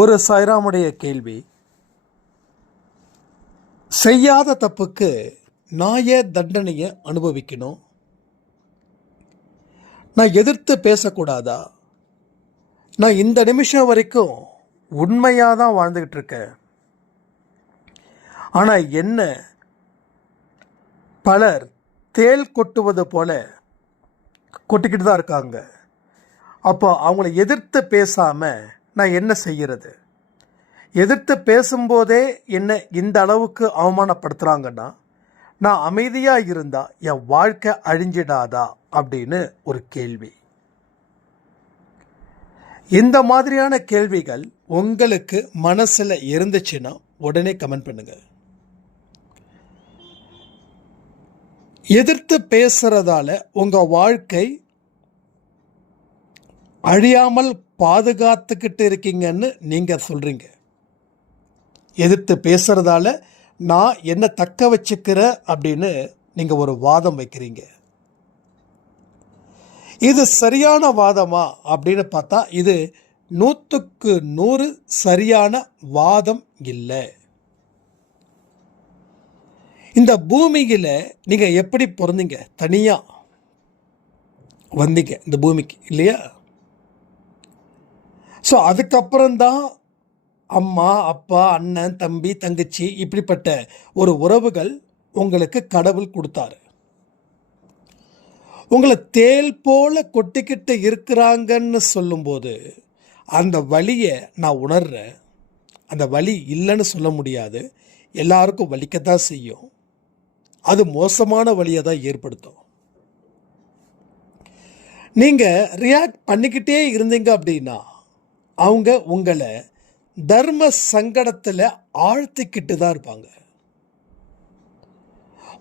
ஒரு சாய்ராமுடைய கேள்வி, செய்யாத தப்புக்கு நான் ஏன் தண்டனையை அனுபவிக்கணும்? நான் எதிர்த்து பேசக்கூடாதா? நான் இந்த நிமிஷம் வரைக்கும் உண்மையாக தான் வாழ்ந்துக்கிட்டு இருக்கேன். ஆனால் என்ன பலர் தேள் கொட்டுவது போல கொட்டிக்கிட்டு தான் இருக்காங்க. அப்போ அவங்கள எதிர்த்து பேசாமல் நான் என்ன செய்கிறது? எதிர்த்து பேசும்போதே என்ன இந்த அளவுக்கு அவமானப்படுத்துகிறாங்கன்னா, நான் அமைதியாக இருந்தால் என் வாழ்க்கை அழிஞ்சிடாதா அப்படின்னு ஒரு கேள்வி. இந்த மாதிரியான கேள்விகள் உங்களுக்கு மனசில் இருந்துச்சுன்னா உடனே கமெண்ட் பண்ணுங்க. எதிர்த்து பேசுறதால உங்கள் வாழ்க்கை அழியாமல் பாதுகாத்துக்கிட்டு இருக்கீங்கன்னு நீங்கள் சொல்கிறீங்க. எதிர்த்து பேசுகிறதால நான் என்ன தக்க வச்சுக்கிறேன் அப்படின்னு நீங்கள் ஒரு வாதம் வைக்கிறீங்க. இது சரியான வாதமா அப்படின்னு பார்த்தா இது 100க்கு 100 சரியான வாதம் இல்லை. இந்த பூமியில் நீங்கள் எப்படி பிறந்தீங்க? தனியாக வந்தீங்க இந்த பூமிக்கு இல்லையா? ஸோ அதுக்கப்புறம்தான் அம்மா, அப்பா, அண்ணன், தம்பி, தங்கச்சி இப்படிப்பட்ட ஒரு உறவுகள் உங்களுக்கு கடவுள் கொடுத்தாரு. உங்களை தேள் போல கொட்டிக்கிட்டு இருக்கிறாங்கன்னு சொல்லும்போது அந்த வலியை நான் உணர்றேன். அந்த வலி இல்லைன்னு சொல்ல முடியாது, எல்லாருக்கும் வலிக்கத்தான் செய்யும். அது மோசமான வலியை தான் ஏற்படுத்தும். நீங்கள் ரியாக்ட் பண்ணிக்கிட்டே இருந்தீங்க அப்படின்னா அவங்க உங்களை தர்ம சங்கடத்தில் ஆழ்த்திக்கிட்டு தான் இருப்பாங்க.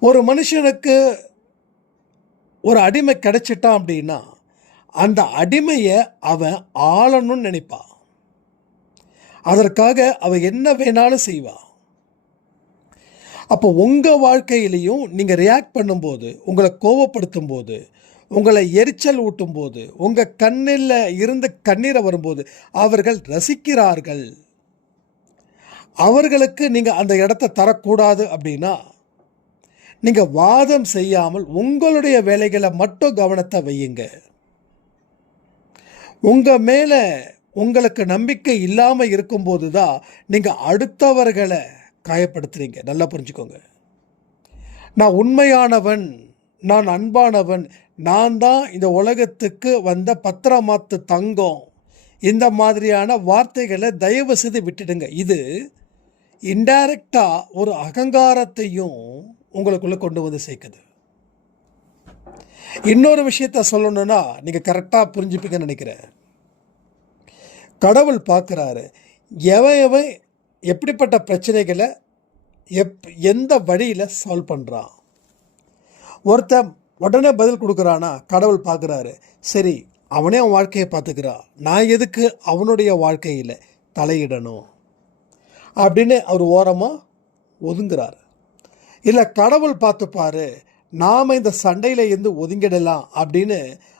ஒரு மனுஷனுக்கு ஒரு அடிமை கிடைச்சிட்டான் அப்படின்னா அந்த அடிமையை அவன் ஆளணும்னு நினைப்பான். அதற்காக அவன் என்ன வேணாலும் செய்வான். அப்போ உங்கள் வாழ்க்கையிலையும் நீங்கள் ரியாக்ட் பண்ணும்போது, உங்களை கோபப்படுத்தும் போது, உங்களை எரிச்சல் ஊட்டும் போது, உங்கள் கண்ணில் இருந்து கண்ணீரை வரும்போது அவர்கள் ரசிக்கிறார்கள். அவர்களுக்கு நீங்கள் அந்த இடத்த தரக்கூடாது அப்படின்னா நீங்கள் வாதம் செய்யாமல் உங்களுடைய வேலைகளை மட்டும் கவனத்தை வையுங்க. உங்கள் மேலே உங்களுக்கு நம்பிக்கை இல்லாமல் இருக்கும்போது தான் நீங்கள் அடுத்தவர்களை காயப்படுத்துறீங்க. நல்லா புரிஞ்சுக்கோங்க. நான் உண்மையானவன், நான் அன்பானவன், நான் தான் இந்த உலகத்துக்கு வந்த பத்திரமாத்து தங்கம், இந்த மாதிரியான வார்த்தைகளை தயவு செய்து விட்டுடுங்க. இது இன்டைரக்டாக ஒரு அகங்காரத்தையும் உங்களுக்குள்ளே கொண்டு வந்து சேர்க்குது. இன்னொரு விஷயத்த சொல்லணும்னா நீங்கள் கரெக்டாக புரிஞ்சுப்பீங்கன்னு நினைக்கிறேன். கடவுள் பார்க்குறாரு எவன் எப்படிப்பட்ட பிரச்சனைகளை எந்த வழியில் சால்வ் பண்ணுறான். ஒருத்தன் உடனே பதில் கொடுக்குறானா கடவுள் பார்க்குறாரு, சரி அவனே அவன் வாழ்க்கையை பார்த்துக்கிறான், நான் எதுக்கு அவனுடைய வாழ்க்கையில் தலையிடணும் அப்படின்னு அவர் ஓரமாக ஒதுங்குறார். இல்லை கடவுள் பார்த்துப்பாரு, நாம் இந்த சண்டையில் இருந்து ஒதுங்கிடலாம் அப்படின்னு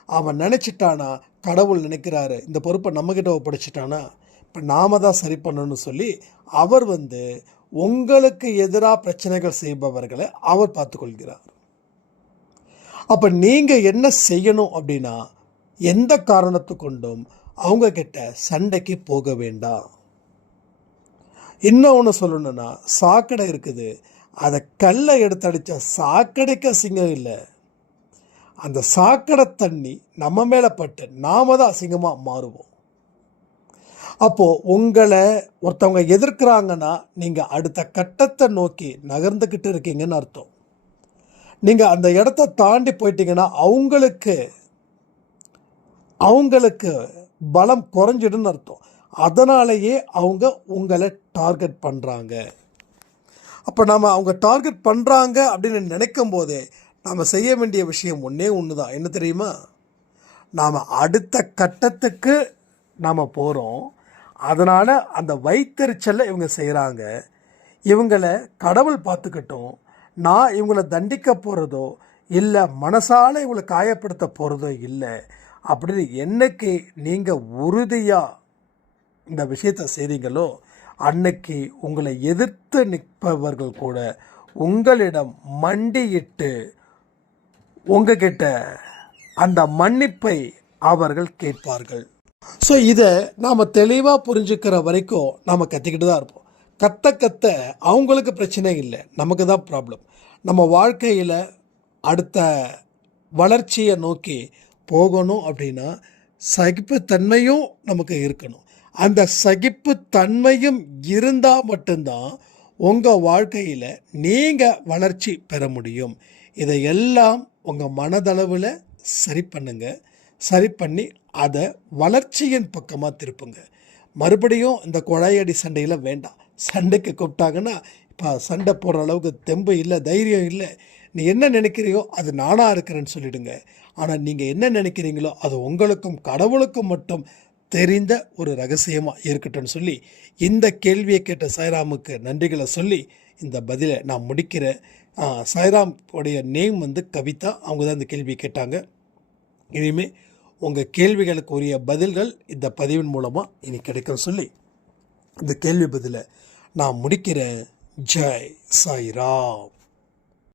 அவன் நினச்சிட்டானா கடவுள் நினைக்கிறாரு இந்த பொறுப்பை நம்மக்கிட்ட ஒப்படைச்சிட்டானா இப்போ நாம தான் சரி பண்ணணும்னு சொல்லி அவர் உங்களுக்கு எதிராக பிரச்சனைகள் செய்பவர்களை அவர் பார்த்துக்கொள்கிறார். அப்போ நீங்கள் என்ன செய்யணும் அப்படின்னா எந்த காரணத்து கொண்டும் அவங்க கிட்ட சண்டைக்கு போக வேண்டாம். இன்னொன்று சொல்லணும்னா சாக்கடை இருக்குது, அதை கல்லை எடுத்து அடித்தா சாக்கடைக்கு அசிங்கம் இல்லை, அந்த சாக்கடை தண்ணி நம்ம மேலே பட்டு நாம தான் அசிங்கமாக மாறுவோம். அப்போது உங்களை ஒருத்தவங்க எதிர்க்கிறாங்கன்னா நீங்கள் அடுத்த கட்டத்தை நோக்கி நகர்ந்துக்கிட்டு இருக்கீங்கன்னு அர்த்தம். நீங்கள் அந்த இடத்த தாண்டி போயிட்டீங்கன்னா அவங்களுக்கு பலம் குறைஞ்சிடுன்னு அர்த்தம். அதனாலேயே அவங்க உங்களை டார்கெட் பண்ணுறாங்க. அப்போ நாம் அவங்க டார்கெட் பண்ணுறாங்க அப்படின்னு நினைக்கும் போதே நாம் செய்ய வேண்டிய விஷயம் ஒன்று தான். என்ன தெரியுமா? நாம் அடுத்த கட்டத்துக்கு நாம் போகிறோம். அதனால் அந்த வைத்தறிச்சலை இவங்க செய்கிறாங்க. இவங்களை கடவுள் பார்த்துக்கட்டும், நான் இவங்களை தண்டிக்க போகிறதோ இல்லை மனசால இவங்களை காயப்படுத்த போகிறதோ இல்லை அப்படின்னு என்னைக்கு நீங்கள் உறுதியாக இந்த விஷயத்தை செய்கிறீங்களோ அன்னைக்கு உங்களை எதிர்த்து நிற்பவர்கள் கூட உங்களிடம் மண்டியிட்டு உங்ககிட்ட அந்த மன்னிப்பை அவர்கள் கேட்பார்கள். ஸோ இதை நாம் தெளிவாக புரிஞ்சுக்கிற வரைக்கும் நாம் கற்றுக்கிட்டு தான் இருப்போம். கற்ற அவங்களுக்கு பிரச்சனை இல்லை, நமக்கு தான் ப்ராப்ளம். நம்ம வாழ்க்கையில் அடுத்த வளர்ச்சியை நோக்கி போகணும் அப்படின்னா சகிப்புத்தன்மையும் நமக்கு இருக்கணும். அந்த சகிப்புத்தன்மையும் இருந்தால் மட்டும்தான் உங்கள் வாழ்க்கையில் நீங்கள் வளர்ச்சி பெற முடியும். இதையெல்லாம் உங்கள் மனதளவில் சரி பண்ணுங்க. சரி பண்ணி அதை வளர்ச்சியின் பக்கமாக திருப்புங்க. மறுபடியும் இந்த குழாயடி சண்டையில் வேண்டாம். சண்டைக்கு கூப்பிட்டாங்கன்னா இப்போ சண்டை போடுற அளவுக்கு தெம்பு இல்லை, தைரியம் இல்லை. நீ என்ன நினைக்கிறியோ அது நானாக இருக்கிறேன்னு சொல்லிவிடுங்க. ஆனால் நீங்கள் என்ன நினைக்கிறீங்களோ அது உங்களுக்கும் கடவுளுக்கும் மட்டும் தெரிந்த ஒரு ரகசியமாக இருக்கட்டும்னு சொல்லி இந்த கேள்வியை கேட்ட சாய்ராமுக்கு நன்றிகளை சொல்லி இந்த பதிலை நான் முடிக்கிறேன். சாய்ராம் உடைய நேம் கவிதா, அவங்க தான் இந்த கேள்வி கேட்டாங்க. இனிமேல் உங்கள் கேள்விகளுக்கு உரிய பதில்கள் இந்த பதிவின் மூலமாக இனி கிடைக்கும் சொல்லி இந்த கேள்வி பதிலை நான் முடிக்கிறேன். ஜெய் சாய்ராம்.